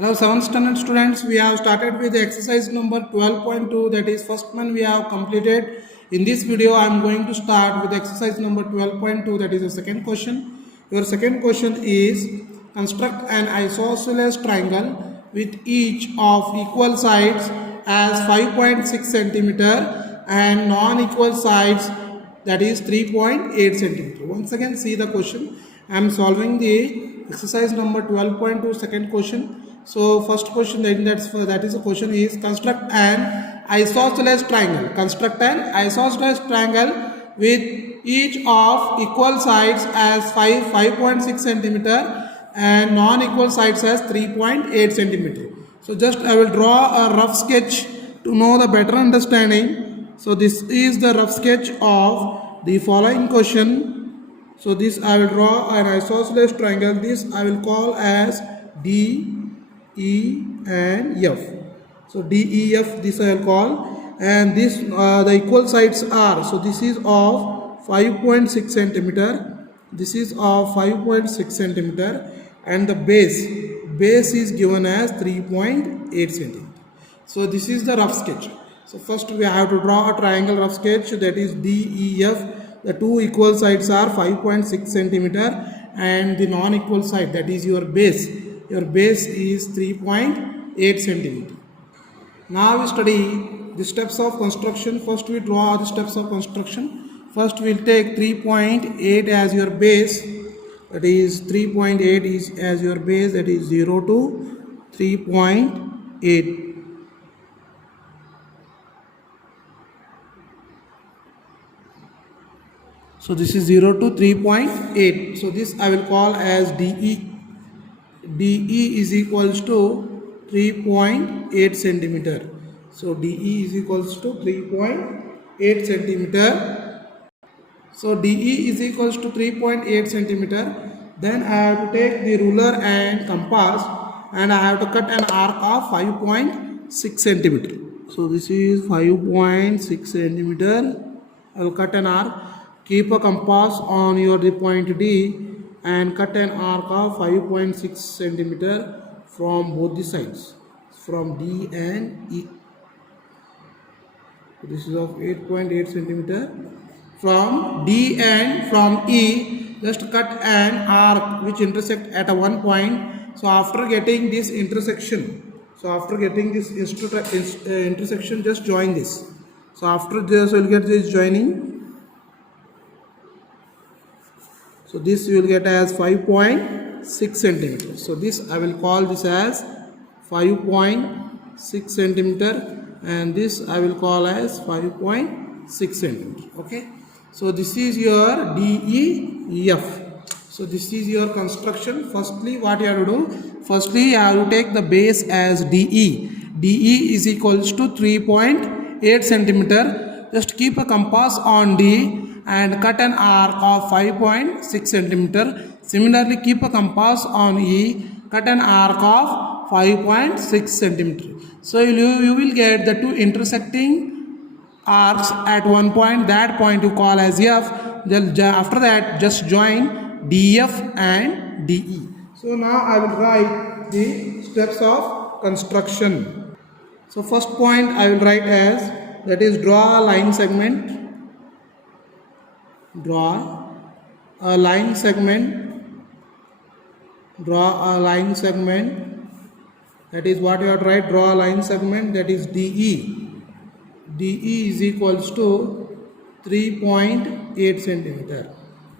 Hello 7th standard students, we have started with exercise number 12.2, that is first one we have completed. In this video I am going to start with exercise number 12.2, that is the second question. Your second question is construct an isosceles triangle with each of equal sides as 5.6 centimeter and non-equal sides, that is 3.8 centimeter. Once again see the question. I am solving the exercise number 12.2 second question. So first question that is the question is construct an isosceles triangle. Construct an isosceles triangle with each of equal sides as 5.6 centimeter and non-equal sides as 3.8 centimeter. So just I will draw a rough sketch to know the better understanding. So this is the rough sketch of the following question. So this I will draw an isosceles triangle. This I will call as D, E and F. So D, E, F this I will call, and this the equal sides are, so this is of 5.6 centimeter, this is of 5.6 centimeter, and the base is given as 3.8 centimeter. So this is the rough sketch. So first we have to draw a triangle rough sketch, that is D, E, F. The two equal sides are 5.6 centimeter and the non-equal side, that is your base is 3.8 centimeter. Now we study the steps of construction. First we draw the steps of construction. First we will take 3.8 as your base, that is 3.8 is as your base, that is 0 to 3.8. So this is 0 to 3.8. So this I will call as DE. DE is equals to 3.8 centimeter. So DE is equals to 3.8 centimeter. So DE is equals to 3.8 centimeter. Then I have to take the ruler and compass and I have to cut an arc of 5.6 centimeter. So this is 5.6 centimeter. I will cut an arc. Keep a compass on your point D and cut an arc of 5.6 centimeter from both the sides, from D and E. This is of 8.8 centimeter. From D and from E, just cut an arc which intersect at a one point. So after getting this intersection, intersection, just join this. So after this, you will get this joining. So this you will get as 5.6 centimeters. So this I will call this as 5.6 centimeter and this I will call as 5.6 centimeter. Okay. So this is your DEF. So this is your construction. Firstly, what you have to do? Firstly, you have to take the base as DE. DE is equals to 3.8 centimeter. Just keep a compass on D and cut an arc of 5.6 centimeter. Similarly, keep a compass on E, cut an arc of 5.6 centimeter. So you will get the two intersecting arcs at one point. That point you call as F. After that, just join DF and DE. So now I will write the steps of construction. So first point I will write as, that is draw a line segment. Draw a line segment. Draw a line segment. That is what you have to write. Draw a line segment, that is DE. DE is equals to 3.8 centimeter.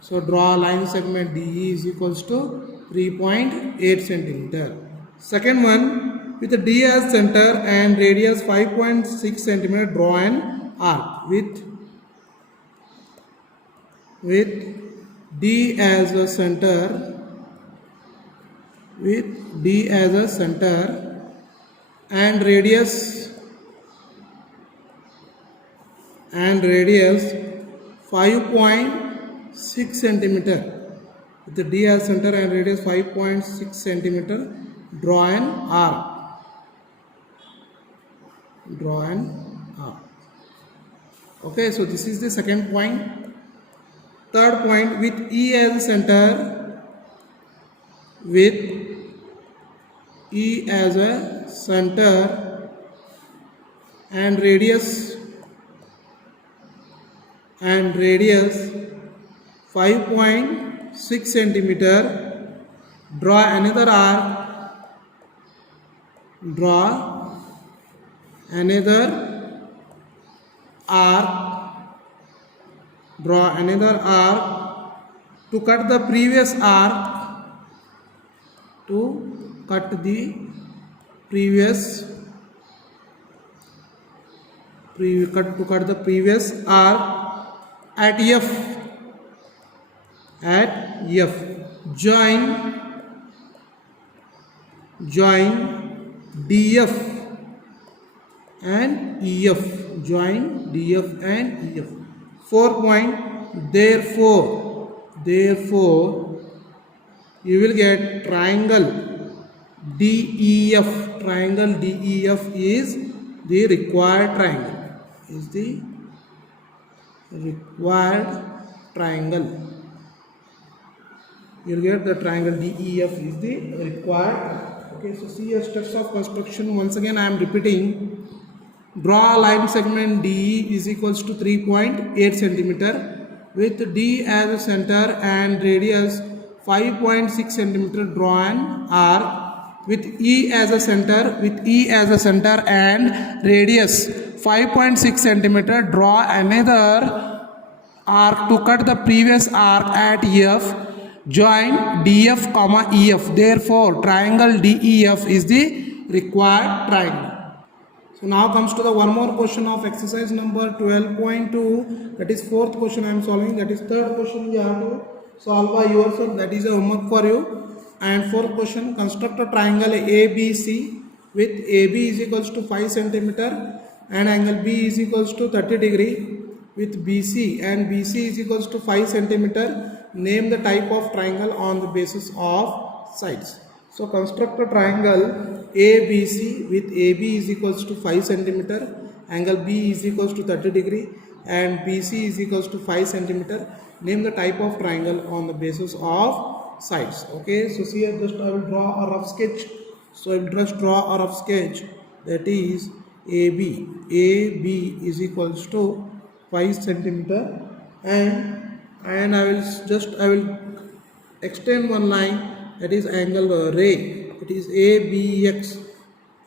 So draw a line segment DE is equals to 3.8 centimeter. Second one, with the D as center and radius 5.6 centimeter, draw an arc with D as a center, and radius 5.6 centimeter. With the D as center and radius 5.6 centimeter, draw an arc. Okay, so this is the second point. Third point, with E as a center, with E as a center and radius 5.6 centimeter. Draw another arc. Draw another arc. Draw another arc to cut the previous arc. To cut the previous arc at F. Join DF and EF. Join DF and EF. 4 point. Therefore, you will get triangle DEF. Triangle DEF is the required triangle. You will get the triangle DEF is the required. Okay, so see your steps of construction. Once again, I am repeating. Draw a line segment DE is equals to 3.8 centimeter with D as a center and radius 5.6 centimeter. Draw an arc with E as a center and radius 5.6 centimeter. Draw another arc to cut the previous arc at F. Join DF, EF. Therefore, triangle DEF is the required triangle. So now comes to the one more question of exercise number 12.2. That is fourth question I am solving. That is third question you have to solve by yourself. That is a homework for you. And fourth question, construct a triangle ABC with AB is equals to 5 centimeter and angle B is equals to 30 degree with BC and BC is equals to 5 centimeter. Name the type of triangle on the basis of sides. So construct a triangle ABC with AB is equals to 5 centimeter, angle B is equals to 30 degree and BC is equals to 5 centimeter. Name the type of triangle on the basis of sides. Okay, so here just I will draw a rough sketch. So I will just draw a rough sketch, that is AB is equals to 5 centimeter and I will extend one line, that is angle ray, it is ABX.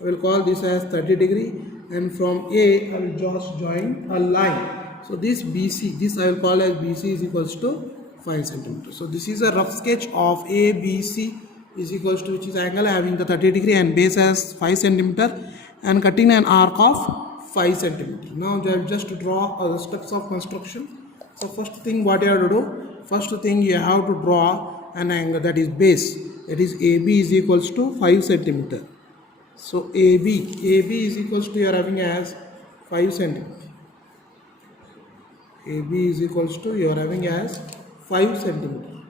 I will call this as 30 degree and from A I will just join a line. So this BC, this I will call as BC is equals to 5 centimeter. So this is a rough sketch of ABC is equals to, which is angle having the 30 degree and base as 5 centimeter and cutting an arc of 5 centimeter. Now I will just draw the steps of construction. So first thing what you have to do, first thing you have to draw an angle, that is base, that is AB is equals to 5 centimeter. So AB is equals to, you are having as 5 centimeter. AB is equals to, you are having as 5 centimeter.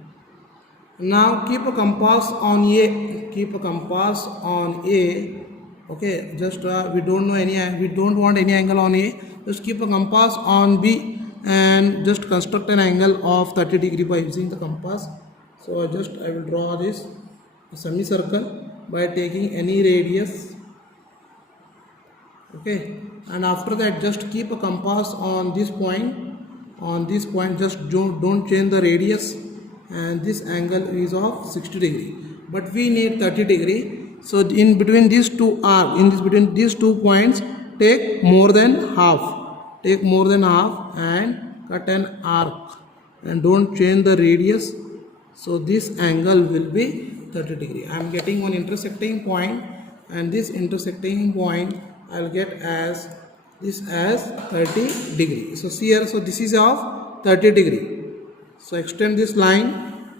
Now keep a compass on A. Okay, just we don't want any angle on A. Just keep a compass on B and just construct an angle of 30 degree by using the compass. So I will draw this semicircle by taking any radius. Okay, and after that just keep a compass on this point. Just don't change the radius, and this angle is of 60 degree, but we need 30 degree. So in between these two points, take more than half and cut an arc and don't change the radius. So this angle will be 30 degree. I am getting one intersecting point, and this intersecting point I will get as 30 degree. So see here, so this is of 30 degree. So extend this line.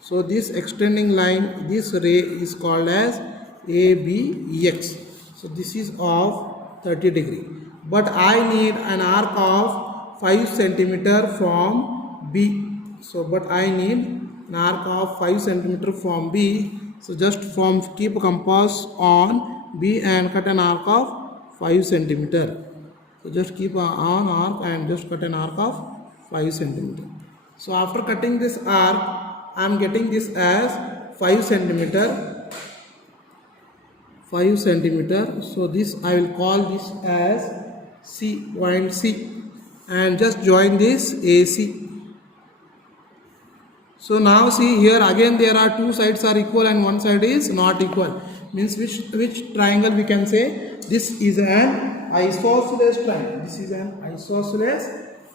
So this extending line, this ray is called as ABX. So this is of 30 degree. But I need an arc of 5 centimeter from B. So but I need an arc of 5 centimeter from B. So just keep a compass on B and cut an arc of 5 centimeter. So just keep on arc and just cut an arc of 5 centimeter. So after cutting this arc, I am getting this as 5 centimeter. 5 centimeter. So this I will call this as C, point C, and just join this AC. So now see here again there are two sides are equal and one side is not equal. Means which triangle we can say this is an isosceles triangle. This is an isosceles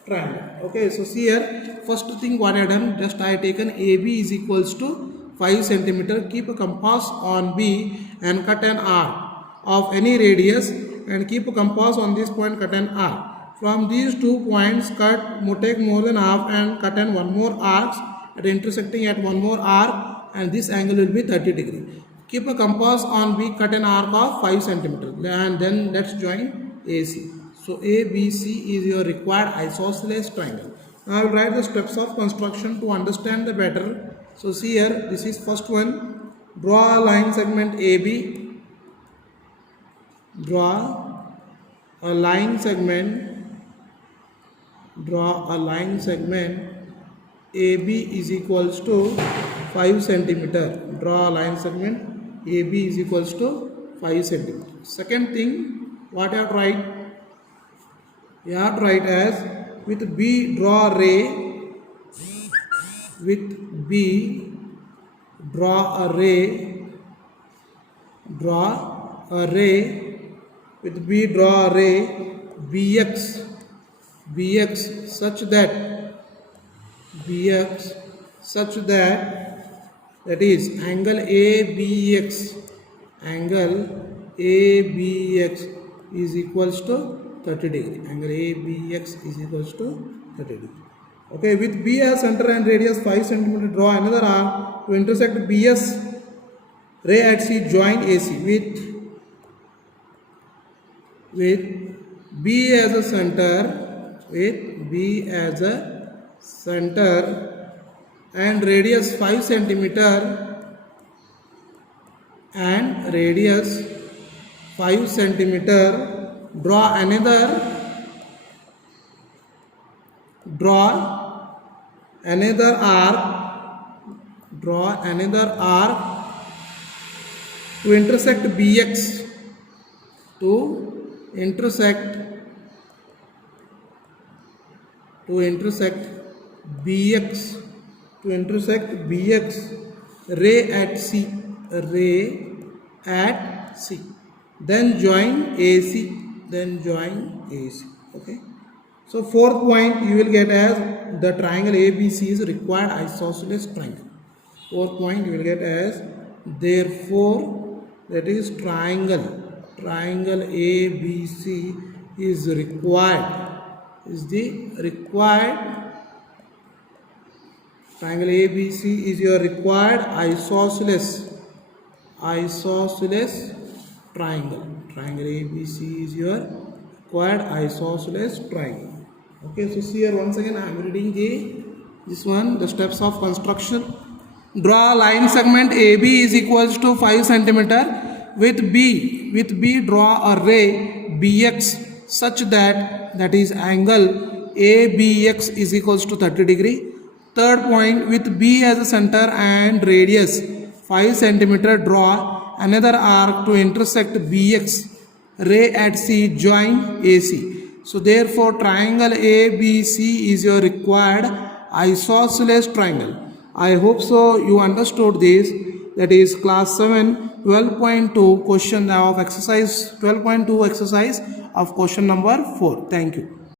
triangle. Okay, so see here first thing what I have done, just I have taken AB is equals to 5 centimeter. Keep a compass on B and cut an arc of any radius and keep a compass on this point, cut an arc. From these 2 points take more than half and cut an one more arcs at intersecting at one more arc, and this angle will be 30 degree. Keep a compass on B, cut an arc of 5 centimeter, and then let's join AC. So ABC is your required isosceles triangle. Now I will write the steps of construction to understand the better. So see here, this is first one. Draw a line segment AB. Draw a line segment. Draw a line segment. AB is equals to 5 centimeter. Draw a line segment. AB is equals to 5 centimeter. Second thing, what you have to write? You have to write as with B draw a ray. With B draw a ray. Draw a ray. With B draw a ray. BX such that that is angle ABX is equals to 30 degree. Angle ABX is equals to 30 degree. Okay, with B as center and radius 5 centimeter, draw another arc to intersect BS ray at C, join AC. With B as a center, and radius 5 centimeter draw another arc to intersect BX ray at C, then join AC. Okay, so fourth point you will get as the triangle ABC is required isosceles triangle. Fourth point you will get as therefore that is triangle ABC is triangle ABC is your required isosceles triangle. Triangle ABC is your required isosceles triangle. Okay, so see here once again I am reading the steps of construction. Draw a line segment AB is equals to 5 centimeter. With B draw a ray BX such that is angle ABX is equals to 30 degree. Third point, with B as a center and radius 5 centimeter, draw another arc to intersect BX ray at C, join AC. So therefore triangle ABC is your required isosceles triangle. I hope so you understood this. That is class 7 12.2 question of exercise 12.2 exercise of question number 4. Thank you.